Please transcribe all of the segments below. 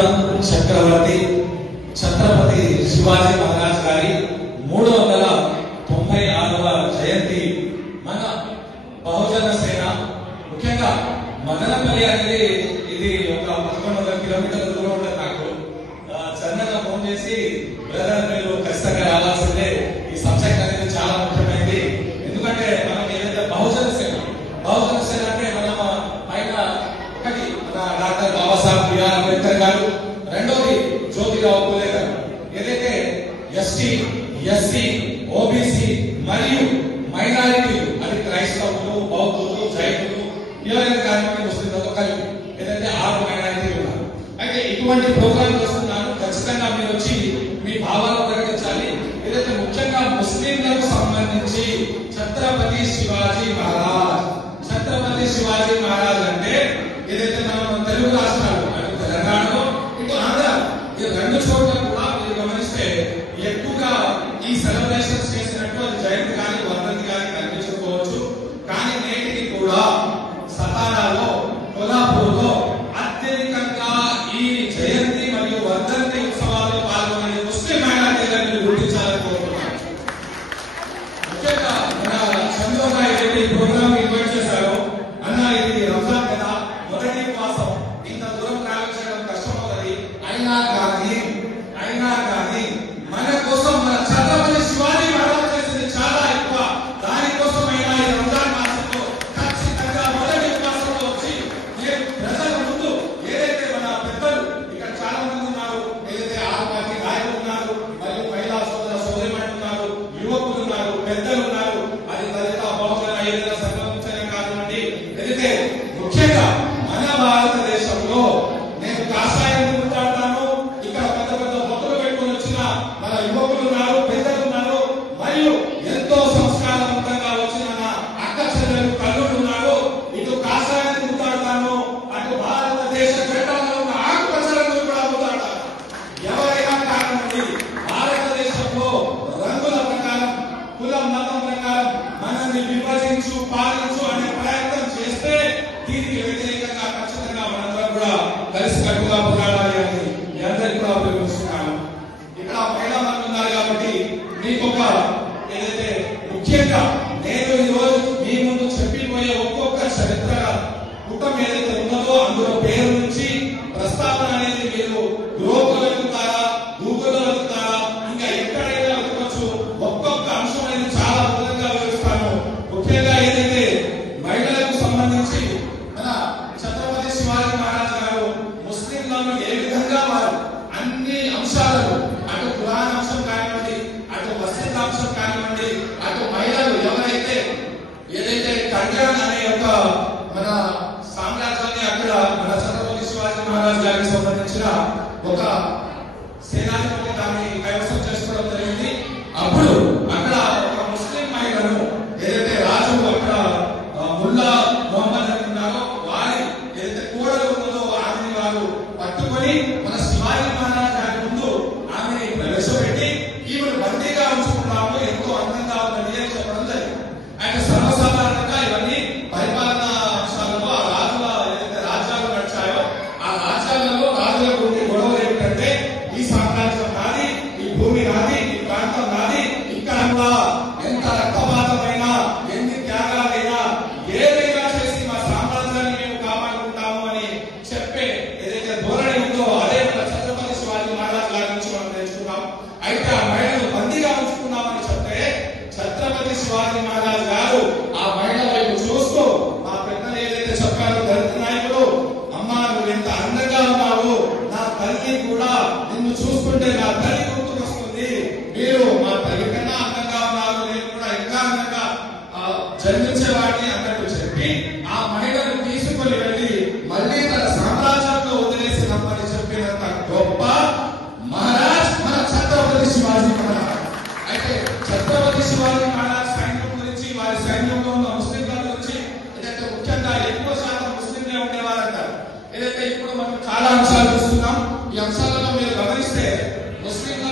చక్రవర్తి ఛత్రపతి శివాజీ మహారాజ్ గారి 396వ జయంతి మన బహుజన సేన ముఖ్యంగా మదనపల్లి అనేది ఇది ఒక 1100 కిలోమీటర్ల దూరం ఉంటుంది. నాకు చందన ఫోన్ చేసి బ్రదర్ మీరు ఖచ్చితంగా రావాల్సిందే, ఈ సబ్జెక్ట్ అనేది చాలా ముఖ్యమైనది. ఎందుకంటే మనకి ఏదైతే బహుజన సేన అంటే మనం పైన ఒకటి డాక్టర్ బాబాసాహెబ్ బిఆర్ అంబేద్కర్ గారు, రెండోది జ్యోతిరావు పూలే గారు. ఏదైతే ఎస్టీ ఎస్సీ ఓబీసీ మరియు మైనారిటీలు అది క్రైస్తవులు బౌద్ధులు జైనులు ఎవరైనా కానీ ముస్లింలతో కలిపి ఏదైతే 6 మైనారిటీలు ఉన్నారు. అయితే ఇటువంటి ప్రోగ్రామ్ చేస్తున్నాను, ఖచ్చితంగా మీరు వచ్చి మీ భావాలు ప్రకటించాలి. ఏదైతే ముఖ్యంగా ముస్లింలకు సంబంధించి ఛత్రపతి శివాజీ మహారాజ్ అంటే ఏదైతే మనం తెలుగు రాష్ట్రాలు అటు తెలంగాణలో ఇటు ఆంధ్ర ఈ 2 చోట్ల కూడా మీరు గమనిస్తే ఎక్కువగా ఈ సెలబ్రేషన్స్ చేసినట్టు అది జయంతి కానీ వర్ధంతి కానీ కనిపించకపోవచ్చు. కానీ నేటికి కూడా సతారాలో కొల్హాపూర్లో అత్యధికంగా ఈ జయంతి మరియు వర్ధంతి ఉత్సవాల్లో పాల్గొనే ముస్లిం మైనారిటీలను గుర్తించాలని కోరుతున్నాను. ముఖ్యంగా మన చంద్రబాబు నాయుడు ఈ ప్రోగ్రామ్ ఇన్వైట్ చేశారు. అన్న ఇది రంజాన్ కదా, మొదటి ఉపవాసం, ఇంత దూరం ట్రావెల్ చేయడం కష్టమవుతుంది. అయినా కానీ మన కోసం మన ఛత్రపతి శివాజీ మహారాజ్ చేసింది చాలా ఎక్కువ. దానికోసమైనా ఈ రంజాన్ మాసంలో ఖచ్చితంగా మొదటి ఉపవాసంలో వచ్చి నేను ప్రజల ముందు ఏదైతే మన పెద్దలు ఇక్కడ చాలా మంది ఉన్నారు, ఏదైతే ఆత్మహత్య నాయకులు ఉన్నారు, మరియు మహిళా సోదరిమణులు ఉన్నారు, యువకులు ఉన్నారు, పెద్దలు ఉన్నారు, అది దళిత బహుజన ఏదైనా సంఘం కానివ్వండి, ఏదైతే ముఖ్యంగా మన భారతదేశంలో నేను కాషాయం మాట్లాడతాను. ఇక్కడ పెద్ద పెద్ద బొక్కలు పెట్టుకుని వచ్చిన మన యువకులు ఉన్నారు, పెద్దలు ఉన్నారు, మరియు ఎంతో సంస్కారవంతంగా వచ్చిన అక్క చెల్లెలు తల్లులు ఉన్నారు. ఇటు కాషాయాన్ని గుర్తాడతాను, అటు భారతదేశ చట్టాల్లో ఉన్న ఆకుపచ్చలను కూడా గుర్తాడతాను. ఎవరైనా కానివ్వండి, భారతదేశంలో రంగుల ప్రకారం కులం మతం ప్రకారం మనల్ని విభజించు పాలించు అనే ప్రయత్నం చేస్తే దీనికి వ్యతిరేకంగా ఖచ్చితంగా మనందరం కూడా కలిసికట్టుగా పోరాడాలి అని మీ అందరికీ కూడా ఉపయోగిస్తున్నాను. ఇక్కడ మహిళా మంత్రులు ఉన్నారు కాబట్టి మీకు ఒక ఏదైతే ముఖ్యంగా నేను ఈరోజు మీ ముందు చెప్పిపోయే ఒక్కొక్క చరిత్ర కుటుంబం ఏదైతే ఉన్నదో అందులో పేరు నుంచి ప్రస్తావన అనేది మీరు గ్రూపులో వెతుకుతారా, గూగుల్లో వెతుకుతారా, ఇంకా ఎక్కడైనా వెతకవచ్చు. ఒక్కొక్క అంశం అనేది చాలా విధంగా వివరిస్తాను. ముఖ్యంగా ఏదైతే మహిళలకు సంబంధించి మన ఛత్రపతి శివాజీ మహారాజ్ గారు ముస్లింలను ఏ విధంగా వారు అన్ని అంశాలను అటు ఖురాన్ అంశం కానివ్వండి, అటు మసీద్ అంశం కానివ్వండి, అటు మహిళలు ఎవరైతే ఏదైతే కళ్యాణ్ అనే ఒక మన సామ్రాజ్యాన్ని అక్కడ మన ఛత్రపతి శివాజీ మహారాజ్ గారికి సంబంధించిన ఒక సేనాధిపతి దాన్ని కైవసం చేసుకోవడం జరిగింది. అప్పుడు అక్కడ ఒక ముస్లిం మహిళను ఏదైతే రాజు అక్కడ ముల్లా మొహమ్మద్ అని ఉన్నారో వారి ఏదైతే కోడలు ఉన్నదో ఆమెని వారు పట్టుకొని మన శివాజీ మహారాజ్ గారి ముందు ఆమెని ప్రవేశపెట్టి ఈమెను బందీగా ఉంచుకున్నాము, ఎంతో అందంగా ఉన్నది అని చెప్పడం జరిగింది. అయితే సర్వసాధారణంగా ఇవన్నీ పరిపాలనా అంశాలలో ఆ రాజుల ఏదైతే రాజ్యాలు నడిచాయో ఆ రాజ్యాలలో రాజులకు ఉండే గొడవలు ఏమిటంటే ఈ సామ్రాజ్యం నాది, ఈ భూమి నాది, ఈ ప్రాంతం నాది, ఇక్కడ ఎంత రక్తపాతమైనా ఎన్ని త్యాగాలైనా ఏదైనా చేసి మా సామ్రాజ్యాన్ని మేము కాపాడుకుంటాము అని చెప్పే ఏదైతే ధోరణి ఉందో అదే మన ఛత్రపతి శివాజీ మహారాజ్ గారి నుంచి మనం నేర్చుకున్నాం. అయితే ఆ మహిళను బందీగా ఉంచుకున్నామని చెప్తే ఛత్రపతి శివాజీ మహారాజ్ గారు ఆ మహిళ వైపు చూస్తూ మా పెద్దలు ఏదైతే చెప్పారో దళిత నాయకులు, అమ్మా నువ్వు ఎంత అందంగా ఉన్నావు, నా తల్లి కూడా నిన్ను చూస్తుంటే నా తల్లి గుర్తుకొస్తుంది, మీరు మా తల్లి కన్నా అందంగా ఉన్నారు, నేను కూడా ఇంకా అందంగా జన్మించేవాడిని అన్నట్టు చెప్పి ఆ మహిళను తీసుకొని వెళ్ళి మళ్ళీ తన సామ్రాజ్యంలో వదిలేసి రమ్మని చెప్పినంత గొప్ప మహారాజ్ మన ఛత్రపతి శివాజీ మహారాజ్. అయితే ఛత్రపతి శివాజీ మహారాజ్ సైన్యం గురించి, వారి సైన్యంలో ఉన్న ముస్లింల గురించి ఏదైతే ముఖ్యంగా ఎక్కువ శాతం ముస్లింలే ఉండేవారంటారు. ఏదైతే ఇప్పుడు మనం చాలా అంశాలు చూస్తున్నాం, ఈ అంశాలలో మీరు గమనిస్తే ముస్లింల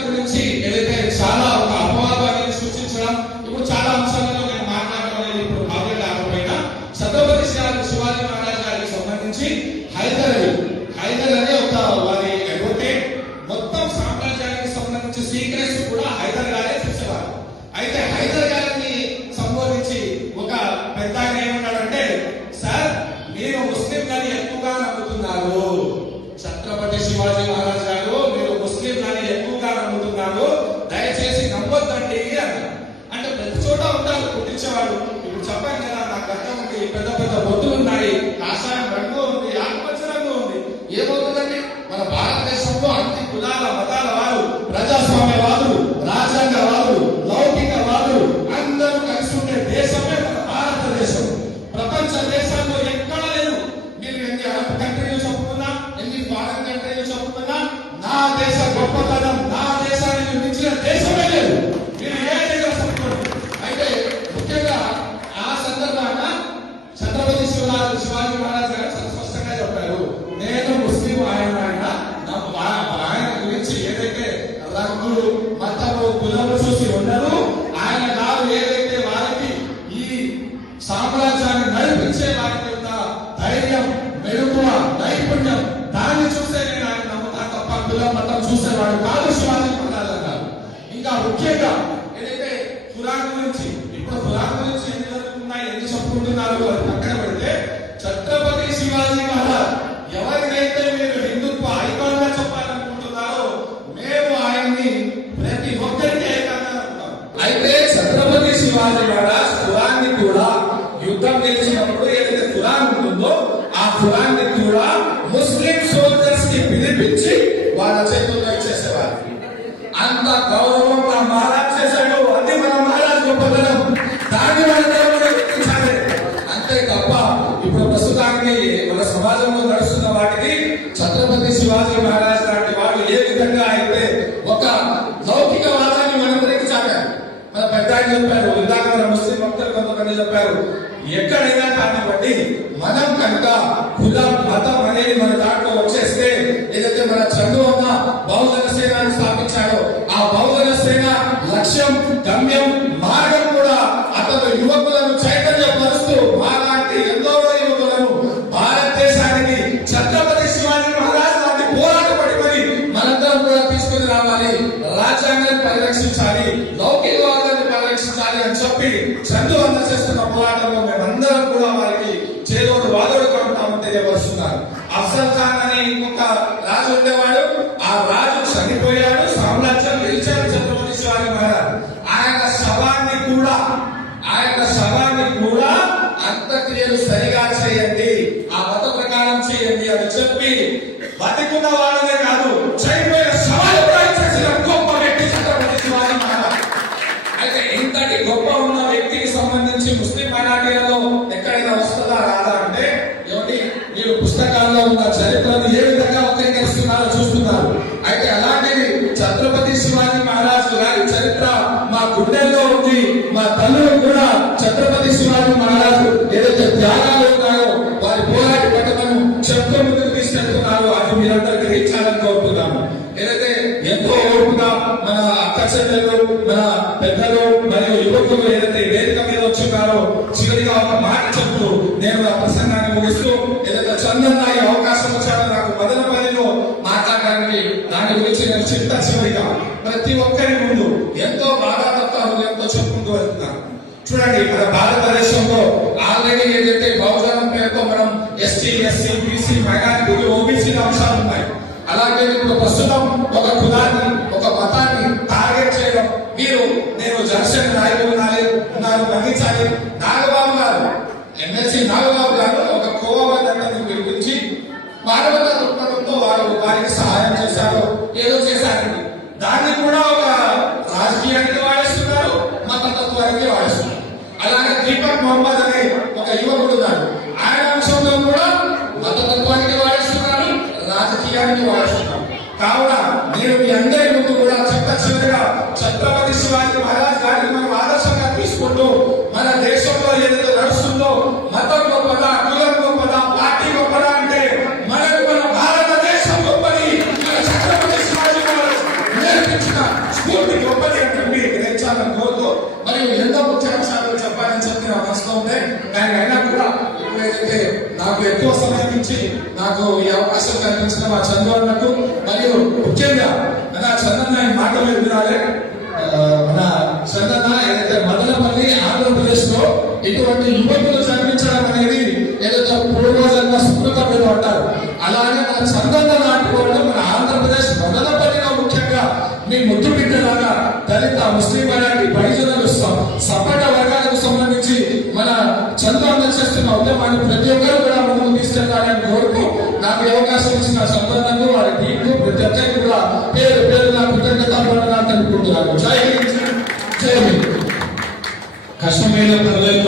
శివాజీ మహారాజ్ గారు మీరు ముస్లింలని ఎక్కువగా నమ్ముతున్నారు, దయచేసి నమ్మొద్దండి అన్నారు. అంటే ప్రతి చోట ఉంటారు పుట్టించేవాడు. ఇప్పుడు చెప్పాను కదా, నాకు అర్థం ఉంది, పెద్ద పెద్ద బొట్టులు ఉన్నాయి, కాషాయం రంగు ఉంది, ఆకుపచ్చ రంగు ఉంది. ఏమవుతుందండి, మన భారతదేశంలో అన్ని కులాల మతాల వారు, ప్రజాస్వామ్యవాదులు, రాజ్యాంగవాదులు, లౌకికవాదులు అందరూ కలిసి ఉండే దేశమే మన భారతదేశం. ప్రపంచ దేశాల్లో ఎక్కడ లేదు. మీరు ఎన్ని అరబ్ కంట్రీలు చెప్పుకున్నా, ఎన్ని ఫారెన్ కంట్రీలు చెప్పుకున్నా, నా దేశ గొప్పతనం, నా దేశానికి మించిన దేశమే లేదు. మీరు ఏ దగ్గర చెప్పుకోండి. అయితే ముఖ్యంగా ఆ సందర్భాన ఛత్రపతి శివాజీ మహారాజ్ గారు స్పష్టంగా చెప్పారు, నేను ముస్లిం, ఆయన గురించి ఏదైతే రంగులు, మతము, కులము చూసి ఉండదు. ఆయన గారు ఏదైతే వారికి ఈ సామ్రాజ్యాన్ని నడిపించే వారికి ఉన్న ధైర్యం, మెరుగువ, నైపుణ్యం, దాన్ని చూసే నేను ఆయన నమ్ముతాను తప్ప కులం, మతం చూసేవాడు కాదు శివాజీ మహారాజ్ అన్నారు. ఇంకా ముఖ్యంగా ఏదైతే ఖురాన్ గురించి, ఇప్పుడు ఖురాన్ గురించి ఎన్ని జరుగుతున్నాయి, ఎన్ని చెప్పుకుంటున్నారు అని పక్కన పెడితే, ఛత్రపతి శివాజీ మహారాజ్ ఎవరికైతే మీరు హిందుత్వ ఐకాన్ గా చెప్పాలనుకుంటున్నారో, మేము ఆయన్ని ప్రతి ఒక్కరికి ఐకాన్ అనుకున్నాం. అయితే ఛత్రపతి శివాజీ మహారాజ్ ఖురాన్ని కూడా యుద్ధం చేసినప్పుడు ఏదైతే ఖురాన్ ఉంటుందో ఆ ఖురాన్ని కూడా ముస్లిం సోల్జర్స్ కి పిలిపించి వాళ్ళ చేతుల్లో ఇచ్చేసేవారు. అంత గౌరవం మన మహారాజ్ చేశాడు. అది మన మహారాజ్ గొప్పతనం. దాన్ని మనం గుర్తించాలి. అంతే తప్ప ఇప్పుడు ప్రస్తుతానికి మన సమాజంలో నడుస్తున్న వాటికి ఛత్రపతి శివాజీ మహారాజ్ లాంటి వాడు ఏ విధంగా అయితే ఒక లౌకికవాదాన్ని మనందరికీ చాటారు. మన పెద్ద ఆయన చెప్పారు, ఇందాక మన ముస్లిం భక్తులు కొంతమంది చెప్పారు, ఎక్కడైనా కానివ్వండి మనం కనుక కులం, మతం అనేది మన దాంట్లో వచ్చేస్తే, ఏదైతే మన చందు అన్న బహుజన సేనను స్థాపించాడో ఆ బహుజన సేన లక్ష్యం, గమ్యం, మార్గం కూడా అతను యువకులను చైతన్యపరుస్తూ మాలాంటి ఎందరో యువకులను భారతదేశానికి ఛత్రపతి శివాజీ మహారాజ్ లాంటి పోరాట పడిపోయి మనందరం కూడా తీసుకుని రావాలి, రాజ్యాంగాన్ని పరిరక్షించాలి, లౌకికవాదాన్ని పరిరక్షించాలి అని చెప్పి చందు అన్న చేస్తున్న పోరాటంలో మేమందరం కూడా వారికి చేదోడు వాదోడుగా ఉంటామని తెలియపరుస్తున్నారు. అఫ్జల్ ఖాన్ అని ఇంకొక రాజు ఉండేవాడు. ఆ రాజు చనిపోయాడు, సామ్రాజ్యం గెలిచాడు ఛత్రపతి శివాజీ మహారాజ్. ఆయన శవాన్ని కూడా అంత్యక్రియలు సరిగా చేయండి, ఆ మత ప్రకారం చేయండి అని చెప్పి బతికున్న వాళ్ళనే కాదు, చనిపోయిన శవాలు కూడా ఇచ్చేసిన గొప్ప వ్యక్తి ఛత్రపతి శివాజీ మహారాజ్. అయితే ఇంతటి గొప్ప ఉన్న వ్యక్తికి సంబంధించి ముస్లిం మైనారిటీలలో ఎక్కడైనా వస్తుందా రాదా అంటే, ఏమిటి మీరు పుస్తకాల్లో ఉన్న చరిత్రను ఏ విధంగా వక్రీకరిస్తున్నారో చూస్తున్నారు. అయితే అలాంటిది ఛత్రపతి శివాజీ మహారాజ్ గారి చరిత్ర మా గుండెల్లో ఉంది. మా తల్లులు కూడా ఛత్రపతి శివాజీ మహారాజ్ ఏదైతే త్యాగాలు ఉన్నాయో వారి పోరాట పట్టణను చెప్తూ ముందుకు తీసుకెళ్తున్నారో అది మీరందరూ గ్రహించాలని కోరుతున్నాము. ఏదైతే ఎంతో ఓర్పుగా మన అక్క చెల్లెలు, మన పెద్దలు మరియు యువకులు ఏదైతే వేదిక మీద వచ్చున్నారో, చివరిగా ఒక మాట చెప్తూ నేను ఆ ప్రసంగాన్ని ముగిస్తూ, ఏదైతే చందన్న ఈ అవకాశం వచ్చాడో నాకు మదనపల్లిలో మాట్లాడడానికి, దాని గురించి నేను చివరిగా ప్రతి ఒక్కరి ముందు ఎంతో బాధాతత్వ హృదయంతో చెప్పుకుంటూ వెళ్తున్నాను. చూడండి, మన భారతదేశంలో ఆల్రెడీ ఏదైతే బహుజనం పేరుతో మనం ఎస్టీ, ఎస్సీ, బీసీ, మైనారిటీలు, ఓబీసీ అంశాలు ఉన్నాయి. అలాగే ఇప్పుడు ప్రస్తుతం ఒక కులాన్ని, ఒక మతాన్ని టార్గెట్ చేయడం, మీరు నేను జంక్షన్ నాయకులు ఉన్నారు గమనించాలి. నాగబాబు గారు, ఎమ్మెల్సీ నాగబాబు గారు ఒక కోవని పిలిపించి మానవతా దృక్పథంతో వారికి సహాయం చేశారు, ఏదో చేశారండి. దాన్ని కూడా ఒక రాజకీయానికి వాడేస్తున్నారు, మతతత్వానికి వాడేస్తున్నారు. అలాగే దీపక్ మొహమ్మద్ అనే ఒక యువకుడు ఉన్నారు, ఆయన అంశంలో కూడా మతతత్వానికి వాడేస్తున్నారు, రాజకీయానికి వాడేస్తున్నారు. కావున నేను మీ అందరి ముందు కూడా చివరిగా ఛత్రపతి శివాజీ మహారాజ్ గారిని మనం ఆదర్శంగా తీసుకుంటూ మన దేశంలో ఏదైతే నడుస్తుందో, మతం గొప్పదా, కులం గొప్పదా, పార్టీ గొప్పదా అంటే మనకు మన భారతదేశం గొప్పది, మన ఛత్రపతి శివాజీ మహారాజ్ నేర్పించిన స్ఫూర్తి గొప్పది అంటే మీరు గ్రహించాలని కోరుతూ, మరియు ఎన్నో ముఖ్య అంశాలు చెప్పాలని చెప్పి నాకు వస్తూ ఉంది. కానీ అయినా కూడా ఏదైతే నాకు ఎక్కువ సమయం నుంచి నాకు ఈ అవకాశం కల్పించిన మా చంద్రబాబు మరియు ముఖ్యంగా మన చంద్రన్న ఈ మాటలు వినాలి. మన చంద్రన్న ఏదైతే దళిత ముస్లిం మైనారిటీ బహుజనులు సపరేట్ వర్గాలకు సంబంధించి మన చంద్ర అందరూ చేస్తున్న ఉద్యమాన్ని ప్రతి ఒక్కరు కూడా ముందుకు తీసుకెళ్లాలని కోరుతూ నాకు ఈ అవకాశం ఇచ్చిన సంబంధంలో వారి టీంకు ప్రతి ఒక్కరికి కూడా పేరు పేరు నా కృతజ్ఞతలు తెలుపుకుంటున్నాను. జై హింద్, జై హింద్. కష్టమైన పనులతో